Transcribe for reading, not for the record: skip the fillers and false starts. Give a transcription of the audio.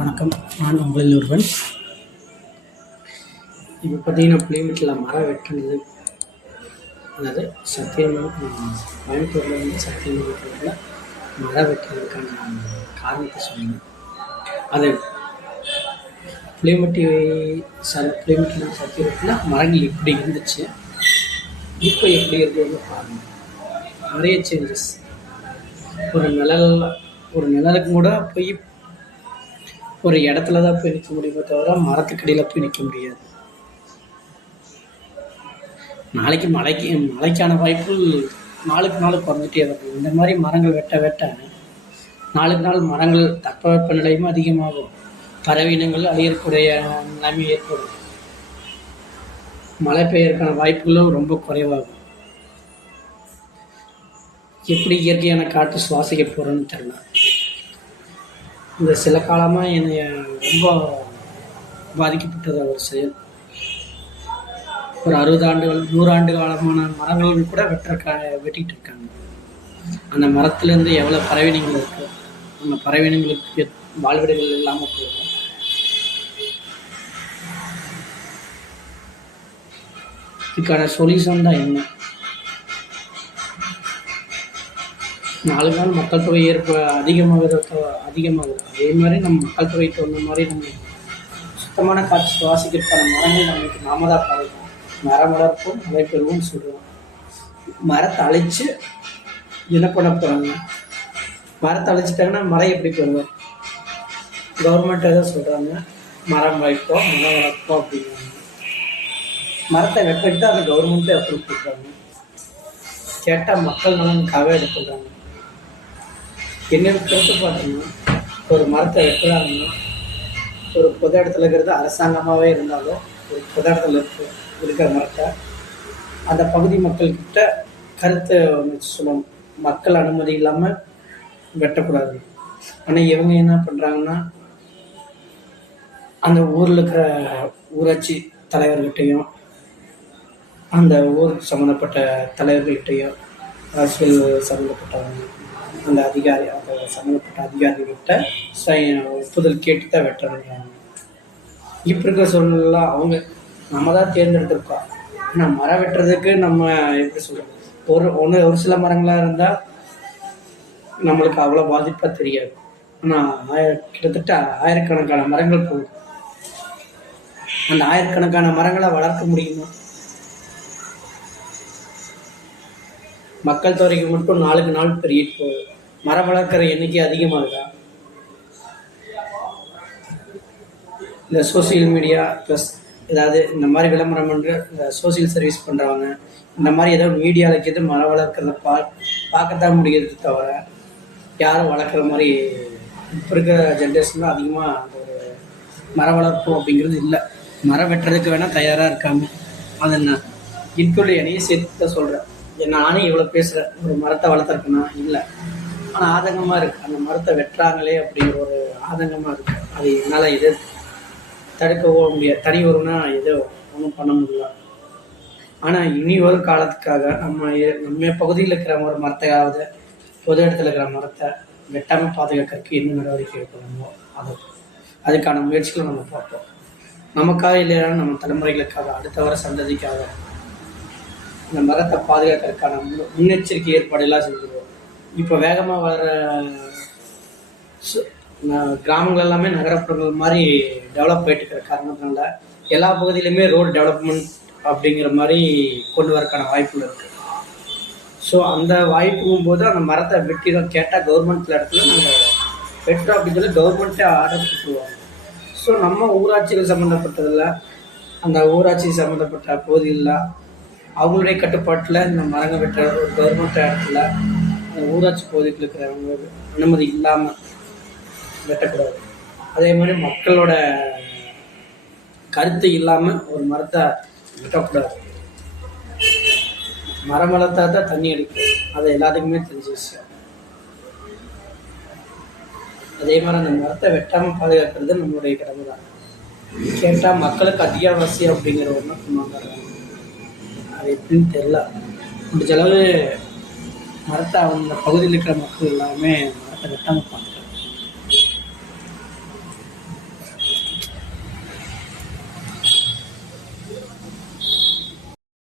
வணக்கம். நான் உங்களில் ஒருவன். இப்போ பார்த்தீங்கன்னா புளியம்பட்டியில் மரம் வெட்டுனது, அதாவது சத்தியமங்கலம் கோயம்புத்தூரில் வந்து சத்தியமங்கலத்தில் மரம் வெட்டுறதுக்கான காரணத்தை சொன்னேன். அது புளியம்பட்டியில் சத்தியமங்கலத்தில் மரங்கள் இப்படி இருந்துச்சு, இப்போ எப்படி இருக்குதுன்னு பாருங்கள். நிறைய சேஞ்சஸ். ஒரு நிழலுக்கு கூட போய் ஒரு இடத்துல தான் போய் நிற்க முடியுமே தவிர மரத்துக்கடியில் போய் நிற்க முடியாது. மழைக்கான வாய்ப்புகள் நாளுக்கு நாள் குறைஞ்சிட்டே வருது. இந்த மாதிரி மரங்கள் வெட்ட வெட்ட நாளுக்கு நாள் மரங்கள் தட்பவெப்ப நிலையும் அதிகமாகும், பறவையினங்கள் அழியக்கூடிய நிலைமை ஏற்படும், மழை பெய்யறதுக்கான வாய்ப்புகளும் ரொம்ப குறைவாகும். எப்படி இயற்கையான காற்று சுவாசிக்க போகிறோன்னு தெரியல. இந்த சில காலமாக என்னை ரொம்ப பாதிக்கப்பட்டது ஒரு செயல். ஒரு 60 ஆண்டுகள் 100 ஆண்டு காலமான மரங்கள் கூட வெட்டிகிட்டு இருக்காங்க. அந்த மரத்துலேருந்து எவ்வளோ பறவையினங்கள் இருக்குது, அந்த பறவையினங்களுக்கு வாழ்விடங்கள் இல்லாமல் போகும். இதுக்கான சொல்யூஷன் தான் என்ன? நாலு நாள் மக்கள் தொகை அதிகமாகுது. அதே மாதிரி நம்ம மக்கள் தொகை தகுந்த மாதிரி நம்ம சுத்தமான காற்று சுவாசிக்கிறதுக்கான மரங்கள் நமக்கு நாம தான் படைக்கும். மரம் வளர்ப்போம், மழை பெறுவோம்னு சொல்லுவோம். மரத்தை அழைச்சி என்ன பண்ண போகிறாங்க? மரத்தை அழைச்சிட்டாங்கன்னா மழை எப்படி பெறுவோம்? கவர்மெண்ட்டை தான் சொல்கிறாங்க மரம் வைப்போம், மரம் வளர்ப்போம் அப்படிங்கிறாங்க. மரத்தை வெட்டிட்டு அந்த கவர்மெண்ட்டே அப்ரூவ் கொடுக்குறாங்க. கேட்டால் மக்கள் நலனுக்காக எடுத்துக்கிறாங்க. என்னோட கருத்து பார்த்தீங்கன்னா, ஒரு மரத்தை வெட்டுறாங்கன்னா ஒரு பொது இடத்துல இருக்கிறது அரசாங்கமாகவே இருந்தாலும் ஒரு பொது இடத்துல இருக்கிற மரத்தை அந்த பகுதி மக்கள்கிட்ட கருத்தை சொல்லணும். மக்கள் அனுமதி இல்லாமல் வெட்டக்கூடாது. ஆனால் இவங்க என்ன பண்ணுறாங்கன்னா, அந்த ஊரில் இருக்கிற ஊராட்சி தலைவர்கிட்டையும் அந்த ஊர் சம்மந்தப்பட்ட தலைவர்கள்கிட்டையும் அரசியல் சம்மந்தப்பட்டவங்க அந்த சம்மந்தப்பட்ட அதிகாரிகிட்ட ஒப்புதல் கேட்டு தான் வெட்டுறாங்க. இப்போ இருக்கிற சூழ்நிலாம் அவங்க நம்ம தான் தேர்ந்தெடுத்திருக்கோம். ஆனால் மரம் வெட்டுறதுக்கு நம்ம எப்படி சொல்கிறோம், ஒரு சில மரங்களாக இருந்தால் நம்மளுக்கு அவ்வளோ பாதிப்பாக தெரியாது. ஆனால் கிட்டத்தட்ட ஆயிரக்கணக்கான மரங்கள் போகுது. அந்த ஆயிரக்கணக்கான மரங்களை வளர்க்க முடியுமா? மக்கள் தொகைக்கு மட்டும் நாளுக்கு நாள் பெருகிட்டு போகுது. மரம் வளர்க்குற எண்ணிக்கை அதிகமாகுதா? இந்த சோசியல் மீடியா ப்ளஸ் ஏதாவது இந்த மாதிரி விளம்பரம் பண்ணுற சோசியல் சர்வீஸ் பண்ணுறவங்க இந்த மாதிரி ஏதோ மீடியாவில் கேட்டு மரம் வளர்க்குறத பார்க்கத்தான் முடியாது தவிர யாரும் வளர்க்குற மாதிரி இப்போ இருக்கிற ஜென்ரேஷனில் அதிகமாக அந்த ஒரு மரம் வளர்ப்போம் அப்படிங்கிறது இல்லை. மரம் வெட்டுறதுக்கு வேணால் தயாராக இருக்காங்க. அது என்ன இன்க்ளூட் என்னையும் சேர்த்து தான் சொல்கிறேன். நானே இவ்வளோ பேசுகிறேன், ஒரு மரத்தை வளர்த்துருக்கேன்னா இல்லை. ஆனால் ஆதங்கமாக இருக்குது, அந்த மரத்தை வெட்டுறாங்களே அப்படிங்கிற ஒரு ஆதங்கமாக இருக்குது. அது என்னால் எது தடுக்கவோ முடியாது. தனி வரும்னா எதோ ஒன்றும் பண்ண முடியல. ஆனால் இனி வரும் காலத்துக்காக நம்ம பகுதியில் இருக்கிற ஒரு மரத்தையாவது பொது இடத்துல இருக்கிற மரத்தை வெட்டாமல் பாதுகாக்கிறதுக்கு என்ன நடவடிக்கை எடுக்கணுமோ அதுக்கான முயற்சிகளை நம்ம பார்ப்போம். நமக்காக இல்லையா, நம்ம தலைமுறைகளுக்காக, அடுத்த வர சந்ததிக்காக இந்த மரத்தை பாதுகாக்கிறதுக்கான முன்னெச்சரிக்கை ஏற்பாடெல்லாம் செஞ்சுருவோம். இப்போ வேகமாக வளர கிராமங்கள் எல்லாமே நகரப்புறங்கள் மாதிரி டெவலப் ஆகிட்டு இருக்கிற காரணத்தினால எல்லா பகுதியிலுமே ரோடு டெவலப்மெண்ட் அப்படிங்கிற மாதிரி கொண்டு வரக்கான வாய்ப்புகள் இருக்குது. ஸோ அந்த வாய்ப்புக்கும் போது அந்த மரத்தை வெட்டிடும் கேட்டால் கவர்மெண்ட் இடத்துல நாங்கள் வெட்டுறோம் அப்படின்னு சொல்லி கவர்மெண்ட்டே ஆர்டர் கொடுத்துருவாங்க. ஸோ நம்ம ஊராட்சிகள் சம்மந்தப்பட்டதில் அந்த ஊராட்சி சம்மந்தப்பட்ட பகுதிகளில் அவங்களுடைய கட்டுப்பாட்டில் இந்த மரங்கள் வெட்டுற ஒரு கவர்மெண்ட் இடத்துல அந்த ஊராட்சி பகுதியில் இருக்கிறவங்க அனுமதி இல்லாமல் வெட்டக்கூடாது. அதே மாதிரி மக்களோட கருத்து இல்லாமல் ஒரு மரத்தை வெட்டக்கூடாது. மரம் வளர்த்தா தான் தண்ணி அடிக்கும், அது எல்லாத்துக்குமே தெரிஞ்ச விஷயம். அதே மாதிரி அந்த மரத்தை வெட்டாமல் பாதுகாக்கிறது நம்மளுடைய கடமை தான். கேட்டால் மக்களுக்கு அத்தியாவசியம் அப்படிங்கிற ஒன்று கொண்டு வந்துடுறாங்க. அது எப்படின்னு தெரில. முடிஞ்ச அளவு மரத்தை அந்த பகுதியில் இருக்கிற மக்கள் எல்லாமே மரத்தை வெட்டாமல் பார்த்துக்கலாம்.